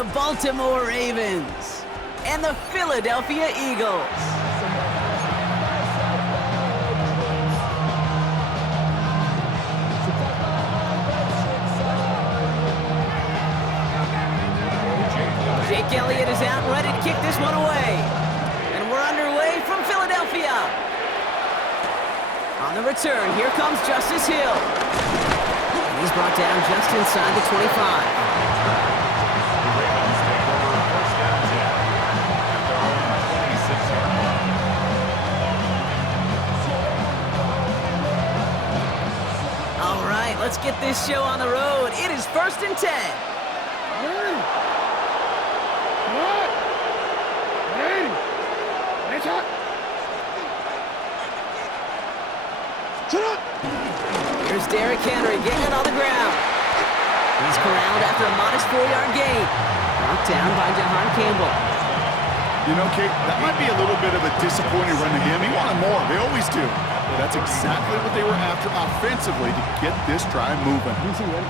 the Baltimore Ravens and the Philadelphia Eagles. Jake Elliott is out and ready to kick this one away. And we're underway from Philadelphia. On the return, here comes Justice Hill. And he's brought down just inside the 25. All right, let's get this show on the road. It is 1st and 10. Here's Derrick Henry getting it on the ground. He's corralled after a modest 4-yard gain. Knocked down by Jahan Campbell. You know, Kate, that might be a little bit of a disappointing run to him. He wanted more. They always do. But that's exactly what they were after offensively to get this drive moving.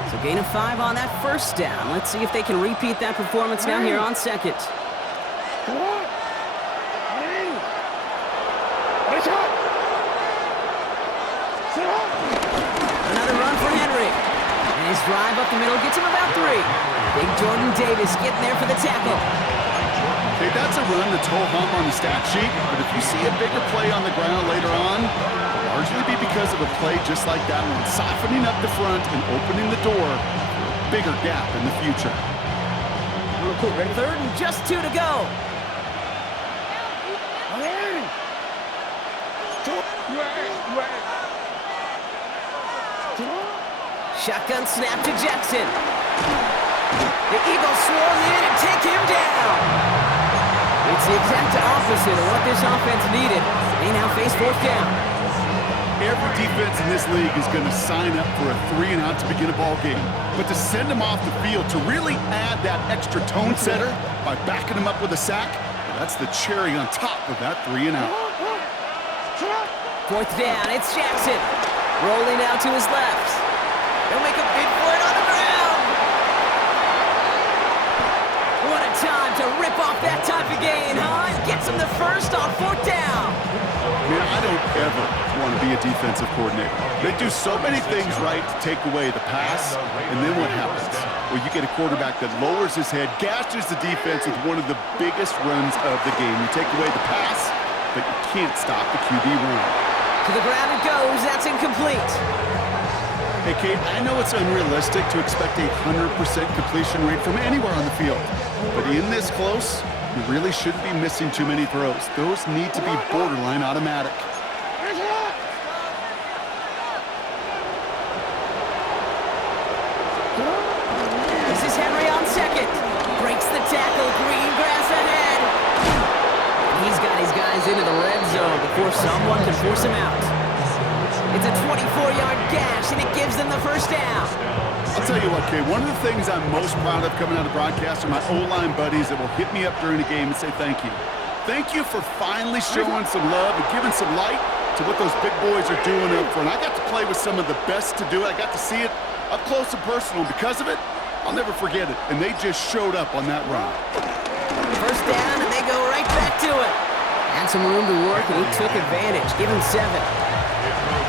So gain of 5 on that first down. Let's see if they can repeat that performance now here on second. Another run for Henry. And his drive up the middle gets him about 3. Big Jordan Davis getting there for the tackle. Okay, that's a run that's whole hump on the stat sheet, but if you see a bigger play on the ground later on, it'll largely be because of a play just like that one, softening up the front and opening the door for a bigger gap in the future. 3rd and just 2 to go. Shotgun snap to Jackson. The Eagles swarm in and take him down. It's the exact opposite of what this offense needed. They now face 4th down. Every defense in this league is going to sign up for a 3-and-out to begin a ball game. But to send them off the field, to really add that extra tone setter by backing them up with a sack, that's the cherry on top of that 3-and-out. 4th down, it's Jackson. Rolling out to his left. They'll make a bid for it on the ground. What a time to rip off that type of gain, huh? Gets him the first on 4th down. Man, I don't ever want to be a defensive coordinator. They do so many things right to take away the pass, and then what happens? Well, you get a quarterback that lowers his head, gashes the defense with one of the biggest runs of the game. You take away the pass, but you can't stop the QB run. To the ground it goes. That's incomplete. Hey, Kate, I know it's unrealistic to expect a 100% completion rate from anywhere on the field. But in this close, you really shouldn't be missing too many throws. Those need to be borderline automatic. This is Henry on second. Breaks the tackle. Green grass ahead. He's got his guys into the red zone before someone can force him out. It's a 24-yard gash, and it gives them the first down. I'll tell you what, Kay, one of the things I'm most proud of coming out of broadcast are my O-line buddies that will hit me up during the game and say thank you. Thank you for finally showing some love and giving some light to what those big boys are doing up front. I got to play with some of the best to do it. I got to see it up close and personal. Because of it, I'll never forget it. And they just showed up on that run. First down, and they go right back to it. Had some room to work, and he took advantage. Give him 7.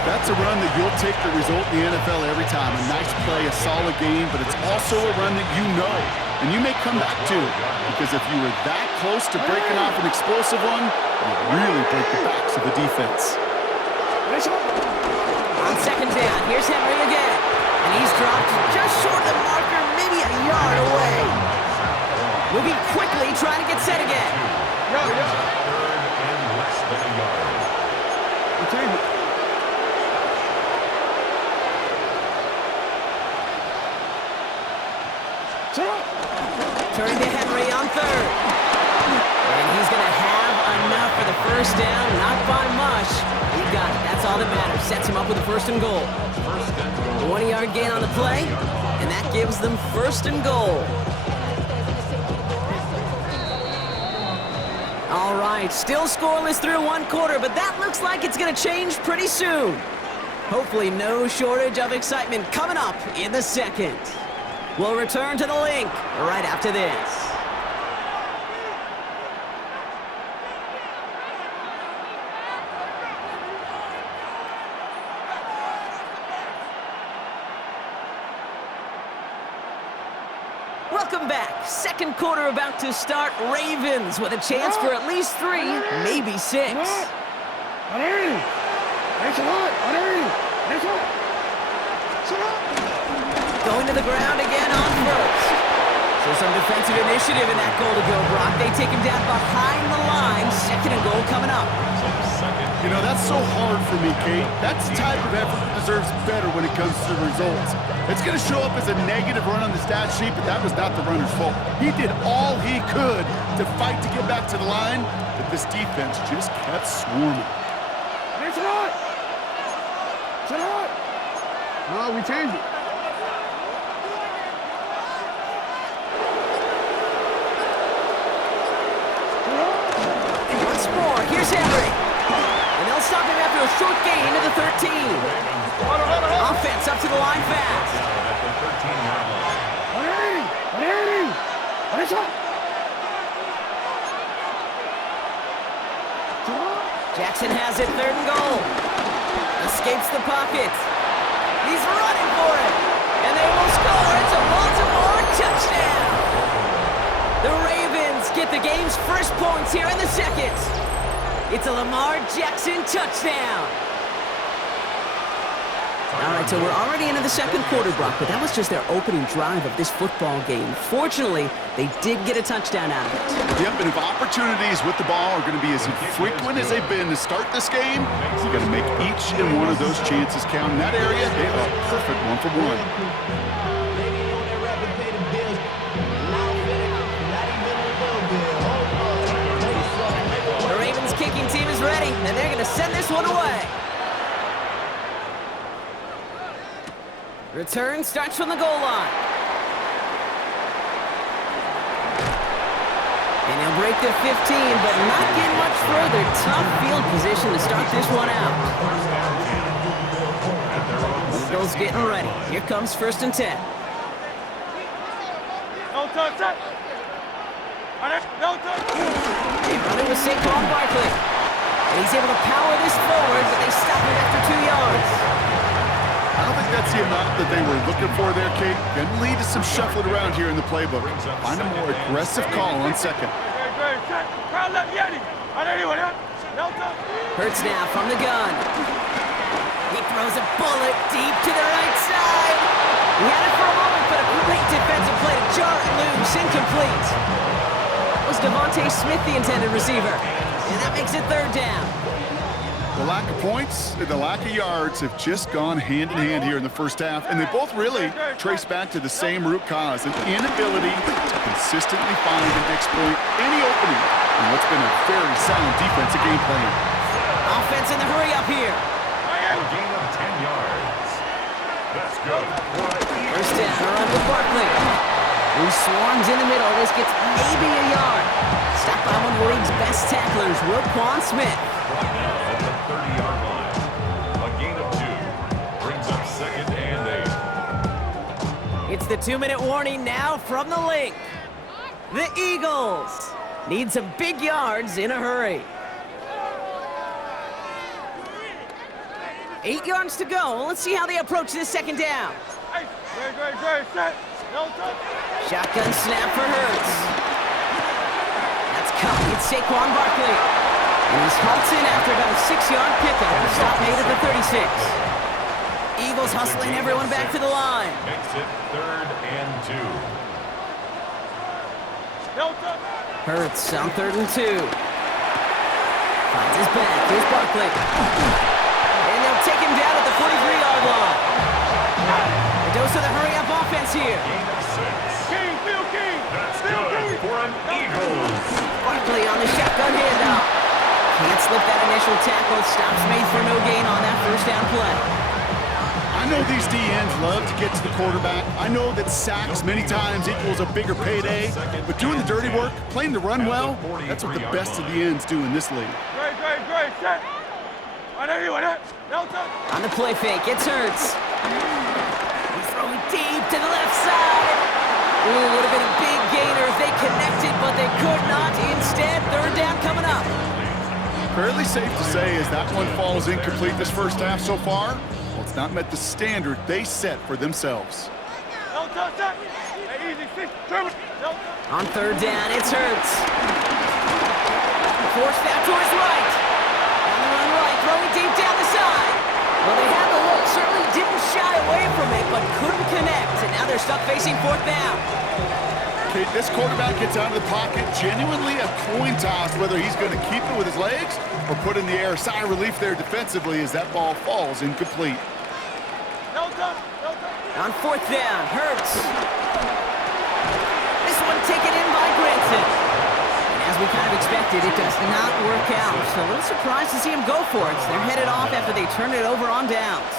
That's a run that you'll take the result in the NFL every time. A nice play, a solid game, but it's also a run that you know, and you may come back to. Because if you were that close to breaking off an explosive one, you really break the backs of the defense. On second down, here's Henry again. And he's dropped just short of the marker, maybe a yard away. Moving quickly, trying to get set again. Turning to Henry on 3rd. And he's going to have enough for the first down. Not by much. He got it. That's all that matters. Sets him up with a 1st and goal. 20-yard gain on the play. And that gives them 1st and goal. All right, still scoreless through 1 quarter, but that looks like it's going to change pretty soon. Hopefully no shortage of excitement coming up in the second. We'll return to the link right after this. back. Second quarter about to start. Ravens with a chance for at least 3, maybe 6. Going to the ground again on first. So some defensive initiative in that goal to go, Brock. They take him down behind the line. Second and goal coming up. You know, that's so hard for me, Kate. That's the type of effort that deserves better when it comes to the results. It's going to show up as a negative run on the stat sheet, but that was not the runner's fault. He did all he could to fight to get back to the line, but this defense just kept swarming. It's hot! It's hot! No, we changed it. Once more, here's Henry. And they'll stop him after a short gain into the 13. Offense up to the line fast. Jackson has it, 3rd and goal. Escapes the pocket. He's running for it. And they will score. It's a Baltimore touchdown. The Ravens get the game's first points here in the second. It's a Lamar Jackson touchdown. All right, so we're already into the second quarter, Brock, but that was just their opening drive of this football game. Fortunately, they did get a touchdown out of it. Yep, and if opportunities with the ball are going to be as frequent as they've been to start this game, you got to make each and one of those chances count. In that area, they are perfect 1 for 1. Kicking team is ready, and they're going to send this one away. Return starts from the goal line. And he'll break the 15, but not get much further. Tough field position to start this one out. Eagles getting ready. Here comes 1st and 10. They run it with Saquon Barkley. And he's able to power this forward, but they stop him after 2 yards. I don't think that's the amount that they were looking for there, Kate. Going to lead to some shuffling around here in the playbook. Find a more aggressive call on second. Hurts now from the gun. He throws a bullet deep to the right side. He had it for a moment, but a great defensive play to jar it loose. Incomplete. Was Devontae Smith the intended receiver? And that makes it 3rd down. The lack of points and the lack of yards have just gone hand in hand here in the first half, and they both really trace back to the same root cause, an inability to consistently find and exploit any opening in what's been a very sound defensive game plan. Offense in the hurry up here. A gain of 10 yards. That's good. First down, a run with Barkley. Who swarms in the middle. This gets maybe a yard. Stopped by one of the league's best tacklers, Roquan Smith. At the 30-yard line. A gain of 2. Brings up 2nd and 8. It's the 2-minute warning now from the link. The Eagles need some big yards in a hurry. 8 yards to go. Let's see how they approach this 2nd down. Shotgun snap for Hurts. That's caught. It's Saquon Barkley. And he's halts in after about a 6-yard pickup. The stop made at the 36. Eagles hustling everyone back to the line. Makes it 3rd and 2. Hurts on 3rd and 2. Finds his back. Here's Barkley. And they'll take him down at the 43-yard line. A dose of the hurry-up offense here. Gain of 6. That's good for an Eagles. Barkley on the shotgun handoff. Can't slip that initial tackle. Stops made for no gain on that 1st down play. I know these DNs love to get to the quarterback. I know that sacks many times equals a bigger payday. But doing the dirty work, playing the run well, that's what the best of the ends do in this league. On the play fake, it's Hurts. He's throwing deep to the left side. Ooh, would have been a big gainer if they connected, but they could not. Instead, 3rd down coming up. Fairly safe to say as that one falls incomplete this first half so far, well, it's not met the standard they set for themselves. On third down, it's Hurts. Forced out to his right. On the run right, throwing deep down the side. Well, they had the look, certainly didn't shy away from it, but couldn't connect. And now they're stuck facing fourth down. Okay, this quarterback gets out of the pocket, genuinely a coin toss whether he's going to keep it with his legs or put in the air. Sigh of relief there defensively as that ball falls incomplete. On fourth down, Hurts. This one taken in by Granson. And as we kind of expected, it does not work out. So a little surprised to see him go for it. They're headed off after they turn it over on downs.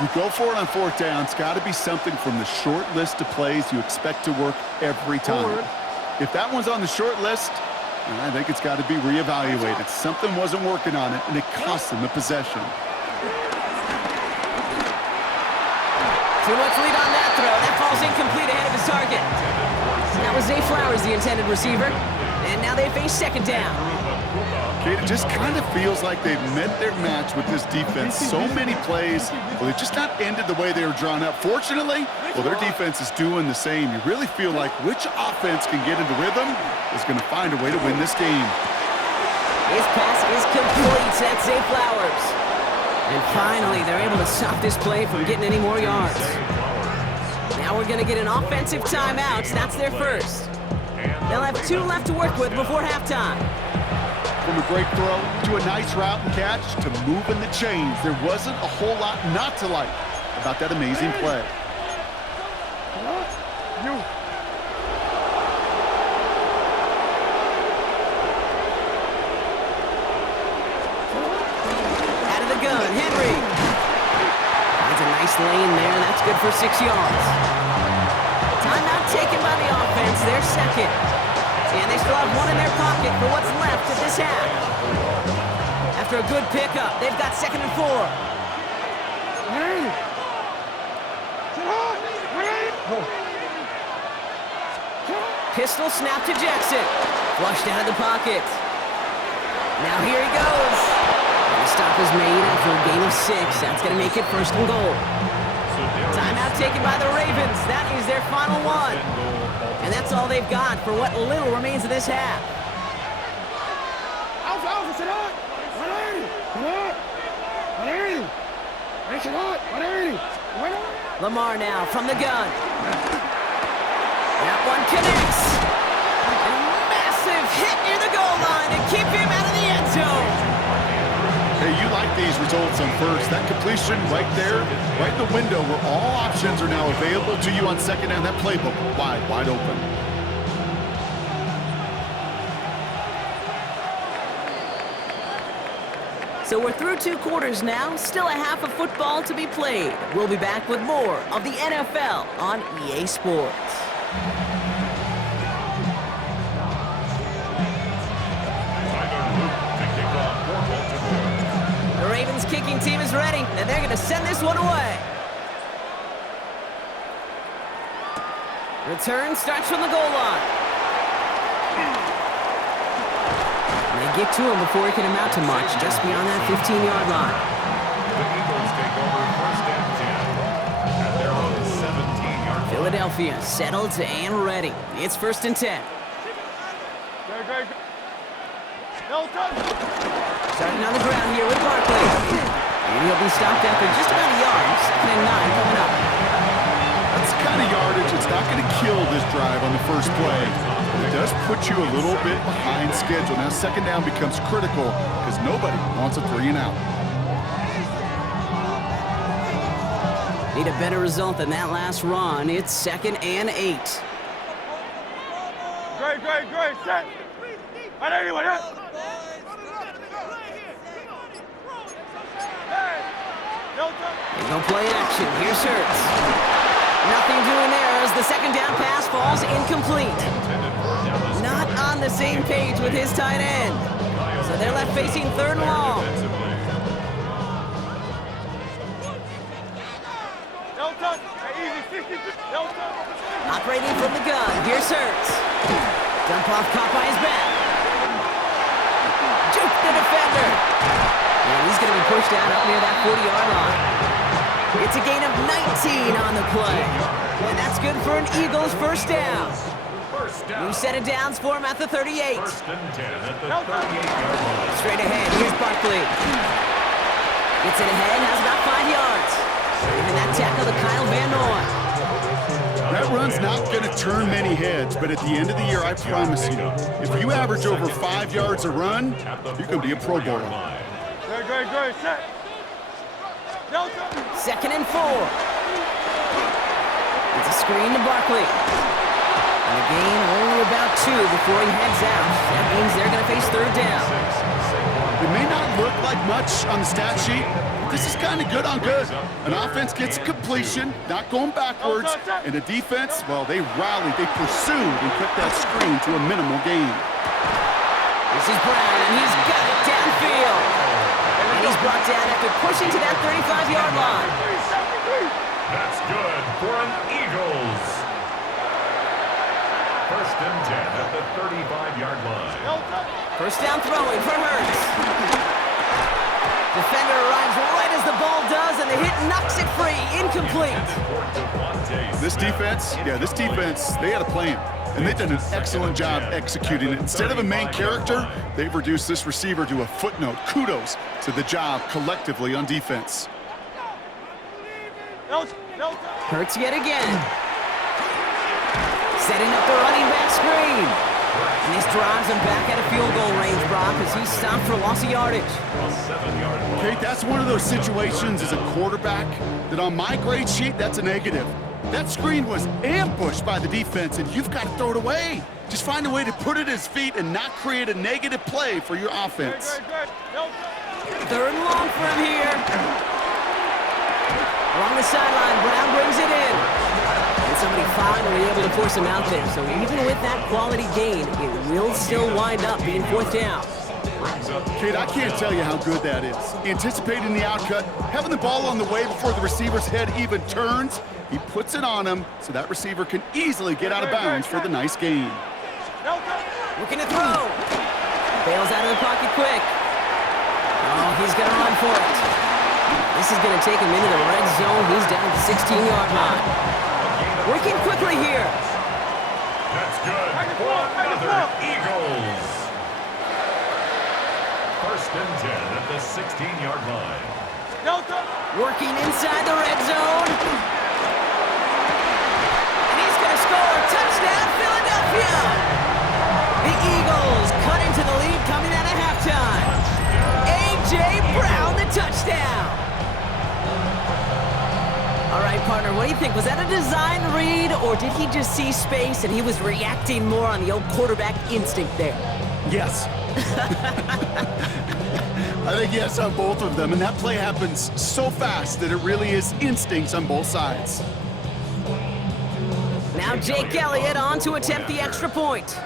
You go for it on fourth down. It's got to be something from the short list of plays you expect to work every time. If that one's on the short list, I think it's got to be reevaluated. Something wasn't working on it, and it cost them the possession. Too much lead on that throw. That falls incomplete ahead of his target. That was Zay Flowers, the intended receiver. And now they face second down. Okay, it just kind of feels like they've met their match with this defense. So many plays, well, they've just not ended the way they were drawn up. Fortunately, well, their defense is doing the same. You really feel like which offense can get into rhythm is going to find a way to win this game. His pass is complete. That's Zay Flowers. And finally, they're able to stop this play from getting any more yards. Now we're going to get an offensive timeout. That's their first. They'll have 2 left to work with before halftime. From a great throw to a nice route and catch to moving the chains, there wasn't a whole lot not to like about that amazing play. Gun, Henry. Finds a nice lane there, and that's good for 6 yards. Timeout taken by the offense, their second. And they still have 1 in their pocket for what's left of this half. After a good pickup, they've got 2nd and 4. Pistol snap to Jackson. Flushed out of the pocket. Now here he goes. Stop is made after a gain of 6. That's going to make it 1st and goal. Timeout taken by the Ravens. That is their final one. And that's all they've got for what little remains of this half. Lamar now from the gun. That one connects. A massive hit near the goal line to keep him out of the end zone. Hey, you like these results on first. That completion right there, right in the window where all options are now available to you on second down. That playbook wide open. So we're through 2 quarters now. Still a half of football to be played. We'll be back with more of the NFL on EA Sports. The Ravens kicking team is ready, and they're going to send this one away. Return starts from the goal line. And they get to him before he can amount to much, just beyond that 15-yard line. The Eagles take over 1st and 10 at their own 17-yard line. Philadelphia settled and ready. It's 1st and 10. Starting on the ground here with Barkley. And he'll be stopped after just about a yard. 2nd and 9 coming up. That's the kind of yardage that's not going to kill this drive on the first play. But it does put you a little bit behind schedule. Now 2nd down becomes critical because nobody wants a 3 and out. Need a better result than that last run. It's 2nd and 8. Great. Set. Anyone else? There's no play action. Here's Hurts. Nothing doing there as the 2nd down pass falls incomplete. Not on the same page with his tight end. So they're left facing 3rd and long. Operating from the gun. Here's Hurts. Dump off caught by his back. Juke the defender. And he's going to be pushed out up near that 40-yard line. It's a gain of 19 on the play. And that's good for an Eagles first down. First down. New set of downs for him at the 38. First and 10 at the 38-yard line. Straight ahead, here's Barkley. Gets it ahead, has about 5 yards. Even that tackle to Kyle Van Noy. That run's not going to turn many heads, but at the end of the year, I promise you, if you average over 5 yards a run, you can be a Pro Bowler. Great. Set. Second and 4. It's a screen to Barkley. And the gain only about 2 before he heads out. That means they're going to face third down. It may not look like much on the stat sheet, but this is kind of good on good. An offense gets a completion, not going backwards, and a defense, well, they rallied, they pursued, and kept that screen to a minimal gain. This is Brown, and he's got it downfield. And he's brought down after pushing to that 35-yard line. That's good for an Eagles. First and 10 at the 35-yard line. First down throwing for Hurts. Defender arrives right as the ball does, and the hit knocks it free. Incomplete. This defense, they had a plan, and they've done an excellent job executing it. Instead of a main character, they've reduced this receiver to a footnote. Kudos to the job collectively on defense. Hurts yet again. Setting up the running back screen. And this drives him back at a field goal range, Brock, as he's stopped for loss of yardage. Okay, that's one of those situations as a quarterback that on my grade sheet, that's a negative. That screen was ambushed by the defense, and you've got to throw it away. Just find a way to put it at his feet and not create a negative play for your offense. Third and long for him here. Along the sideline, Brown brings it in. And somebody finally able to force him out there. So even with that quality gain, it will still wind up being fourth down. Kate, I can't tell you how good that is. Anticipating the outcut, having the ball on the way before the receiver's head even turns, he puts it on him so that receiver can easily get out of bounds for the nice gain. Looking to throw. Bails out of the pocket quick. Oh, he's going to run for it. This is going to take him into the red zone. He's down at the 16-yard line. Working quickly here. That's good for another Eagles. First and 10 at the 16-yard line. Working inside the red zone. And he's going to score. Touchdown, Philadelphia. The Eagles cut into the lead coming out of halftime. A.J. Brown, the touchdown. All right, partner, what do you think? Was that a design read, or did he just see space and he was reacting more on the old quarterback instinct there? Yes. I think yes on both of them, and that play happens so fast that it really is instincts on both sides. Now Jake Elliott on to attempt the extra point.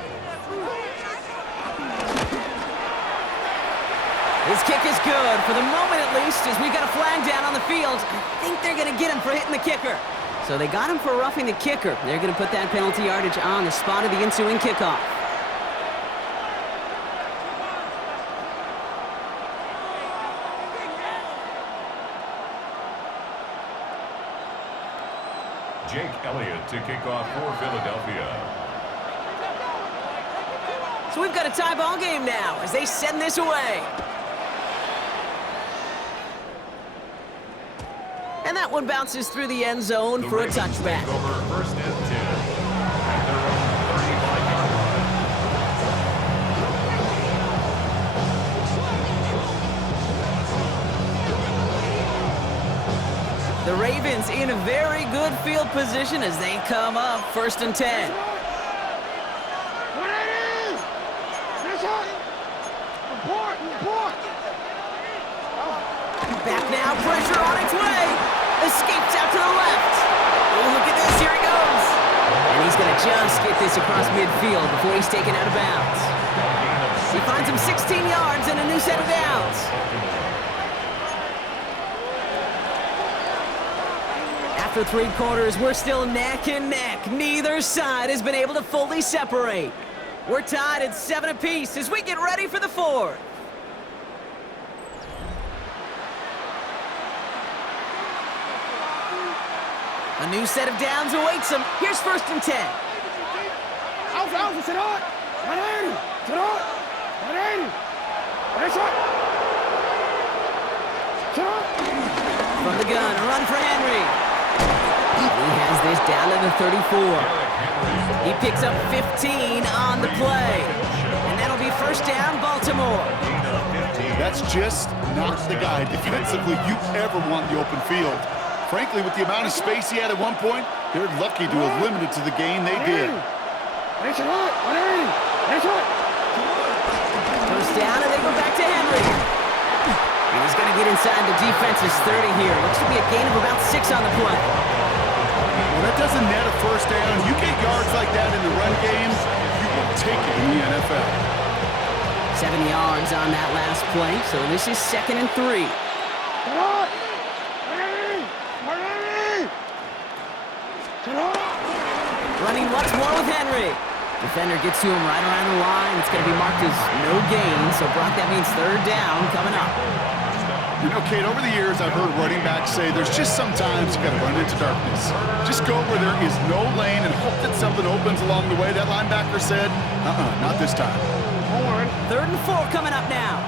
His kick is good, for the moment at least, as we got a flag down on the field. I think they're going to get him for hitting the kicker. So they got him for roughing the kicker. They're going to put that penalty yardage on the spot of the ensuing kickoff. Jake Elliott to kick off for Philadelphia. So we've got a tie ball game now as they send this away. And that one bounces through the end zone for a touchback. Over first and 10 at their own 35-yard line. The Ravens in a very good field position as they come up first and 10. Back now, pressure on its way. Escapes out to the left. Oh, look at this, here he goes. And he's gonna just get this across midfield before he's taken out of bounds. He finds him 16 yards and a new set of downs. After 3 quarters, we're still neck and neck. Neither side has been able to fully separate. We're tied at 7 apiece as we get ready for the 4th. A new set of downs awaits him. Here's 1st and 10. Alfa, Senat! 180! Senat! 180! Nice shot! Senat! From the gun, a run for Henry. He has this down to the 34. He picks up 15 on the play. And that'll be 1st down, Baltimore. That's just not the guy defensively you ever want in the open field. Frankly, with the amount of space he had at one point, they're lucky to have limited to the gain they did. Nice shot! 180! Nice shot! 1st down, and they go back to Henry. And he's going to get inside the defense's 30 here. Looks to be a gain of about 6 on the play. Well, that doesn't net a 1st down. You get yards like that in the run game, you will take it in the NFL. 7 yards on that last play, so this is 2nd and 3. Senat! 180! 180! Senat! Running once more with Henry. Defender gets to him right around the line. It's going to be marked as no gain, so Brock, that means 3rd down coming up. You know, Kate, over the years, I've heard running backs say there's just sometimes you got to run into darkness. Just go where there is no lane and hope that something opens along the way. That linebacker said, not this time. 3rd and 4 coming up now.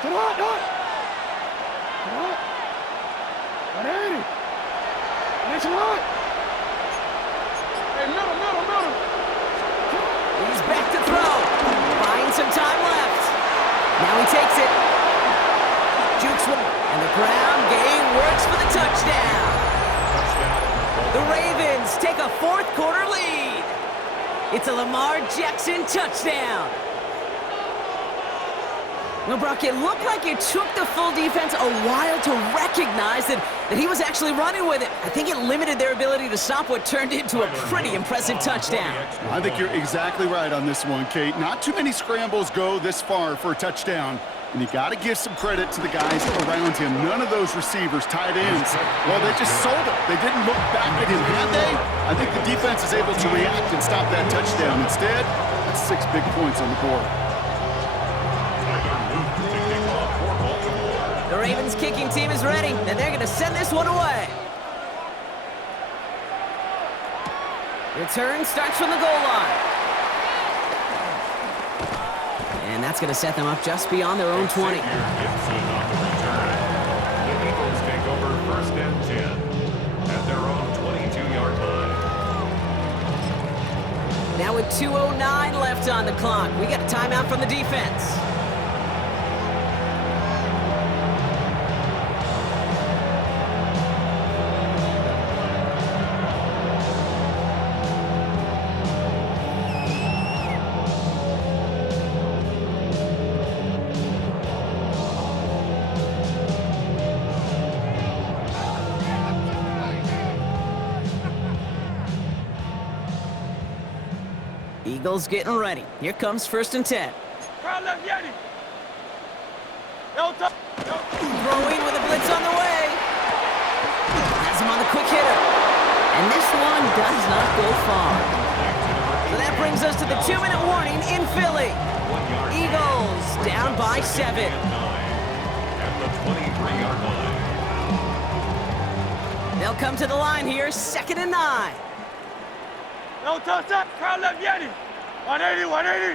Senat! Not! Senat! 180! Nice shot! Hey, middle! He's back to throw. Buying some time left. Now he takes it. Jukes one. And the ground game works for the touchdown. The Ravens take a 4th quarter lead. It's a Lamar Jackson touchdown. Well, Brock, it looked like it took the full defense a while to recognize that he was actually running with it. I think it limited their ability to stop what turned into a pretty impressive touchdown. I think you're exactly right on this one, Kate. Not too many scrambles go this far for a touchdown. And you got to give some credit to the guys around him. None of those receivers, tight ends, well, they just sold it. They didn't look back at him, had they? I think the defense is able to react and stop that touchdown. Instead, that's 6 big points on the board. The Ravens kicking team is ready, and they're going to send this one away. Return starts from the goal line. And that's going to set them up just beyond their own 20. The Eagles take over 1st and 10 at their own 22-yard line. Now with 2:09 left on the clock, we got a timeout from the defense. Eagles getting ready. Here comes 1st and 10. Throwing with a blitz on the way. Has him on the quick hitter. And this one does not go far. So that brings us to the 2-minute warning in Philly. Eagles down by 7. At the 23-yard line. They'll come to the line here, 2nd and 9. No touch that. Crowd left Yeti. 180, 180.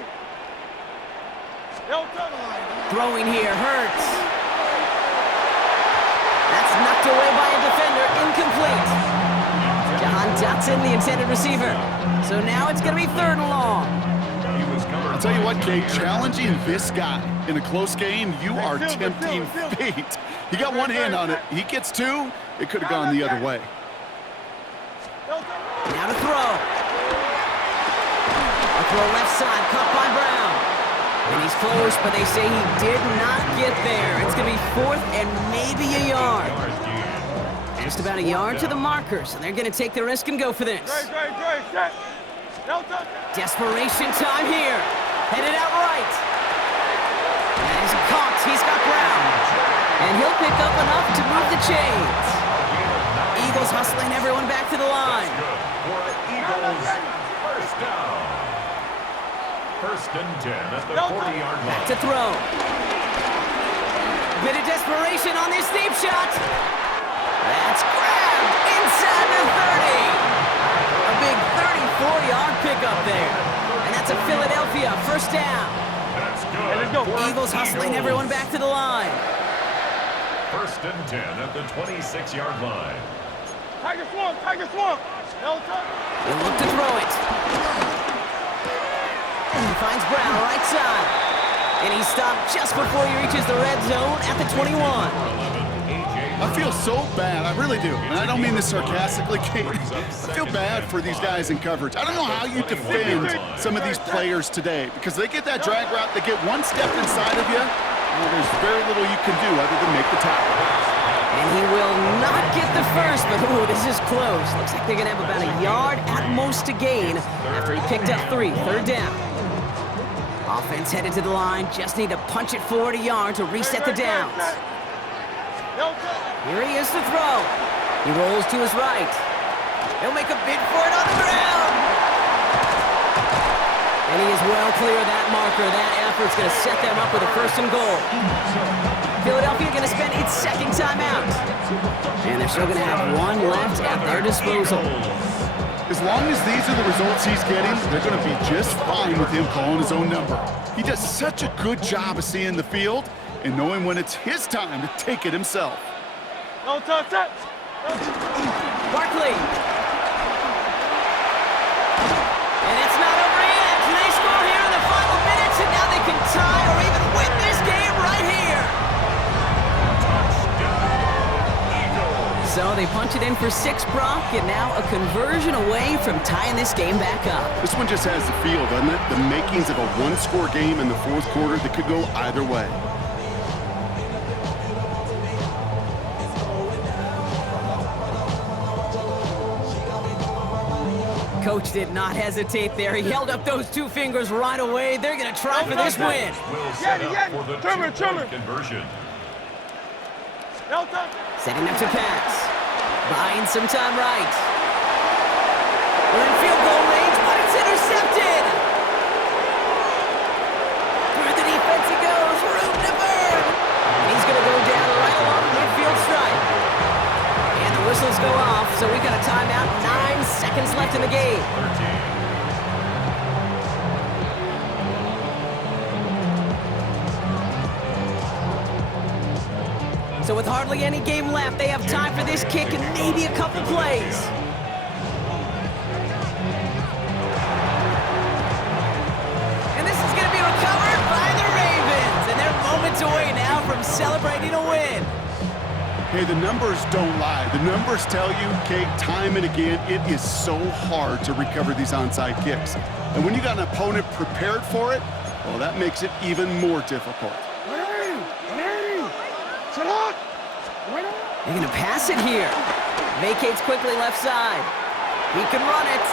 No touch. Throwing here, Hurts. That's knocked away by a defender, incomplete. John Dotson, the intended receiver. So now it's going to be 3rd and long. I'll tell you what, Kate, challenging this guy in a close game, you are tempting fate. He got one hand on it. He gets 2. It could have gone the other way. Now to throw. A throw left side, caught by Brown. And he's close, but they say he did not get there. It's going to be 4th and maybe a yard. Just about a yard to the markers, and they're going to take the risk and go for this. Desperation time here. Headed out right. And he's caught. He's got Brown. And he'll pick up enough to move the chains. Eagles hustling everyone back to the line. Eagles, 1st down. 1st and 10 at the 40-yard line. Back to throw. A bit of desperation on this deep shot. That's grabbed. grabbed inside the 30. A big 34-yard pickup there. And that's a Philadelphia first down. That's good. Hey, let's go. Eagles hustling everyone back to the line. First and 10 at the 26-yard line. Tiger swamp, Tiger swamp. He'll look to throw it. He finds Brown right side. And he's stopped just before he reaches the red zone at the 21. I feel so bad, I really do. And I don't mean this sarcastically, Kate. I feel bad for these guys in coverage. I don't know how you defend some of these players today because they get that drag route, they get one step inside of you, and there's very little you can do other than make the tackle. And he will not get the first, but ooh, this is close. Looks like they're going to have about a yard at most to gain after he picked up 3. Third down. Offense headed to the line. Just need to punch it forward a yard to reset the downs. Here he is to throw. He rolls to his right. He'll make a bid for it on the ground. And he is well clear of that marker. That effort's going to set them up with a first and goal. Philadelphia going to spend its second timeout. And they're still going to have one left at their disposal. As long as these are the results he's getting, they're going to be just fine with him calling his own number. He does such a good job of seeing the field and knowing when it's his time to take it himself. No touch, touch. Barkley. And it's not over yet. They score here in the final minutes, and now they can tie or even win this game right here. So they punch it in for 6, Brock, and now a conversion away from tying this game back up. This one just has the feel, doesn't it? The makings of a one-score game in the fourth quarter that could go either way. Coach did not hesitate there. He held up those 2 fingers right away. They're going to try for this win. Will set up for the two-point conversion. Setting up to pass. Buying some time right. We're in field goal range, but it's intercepted. Through the defense he goes. Room to burn. And he's going to go down right along the midfield stripe. And the whistles go off, so we got a timeout. 9 seconds left in the game. 13. So with hardly any game left, they have time for this kick and maybe a couple plays. And this is going to be recovered by the Ravens. And they're moments away now from celebrating a win. Hey, the numbers don't lie. The numbers tell you, Kate, time and again, it is so hard to recover these onside kicks. And when you got an opponent prepared for it, well, that makes it even more difficult. They're going to pass it here. Vacates quickly left side. He can run it.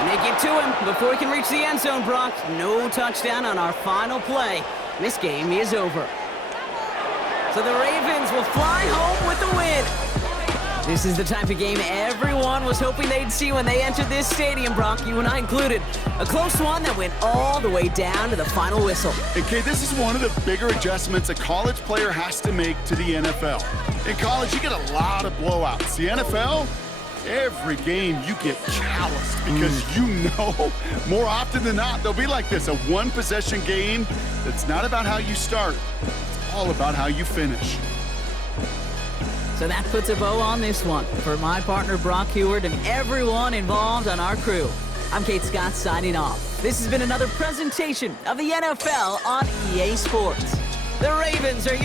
And they get to him before he can reach the end zone, Brock. No touchdown on our final play. This game is over. So the Ravens will fly home with the win. This is the type of game everyone was hoping they'd see when they entered this stadium, Brock, you and I included. A close one that went all the way down to the final whistle. Okay, this is one of the bigger adjustments a college player has to make to the NFL. In college, you get a lot of blowouts. The NFL, every game you get calloused because you know more often than not they'll be like this, a one-possession game that's not about how you start. It's all about how you finish. So that puts a bow on this one. For my partner, Brock Heward, and everyone involved on our crew, I'm Kate Scott signing off. This has been another presentation of the NFL on EA Sports. The Ravens are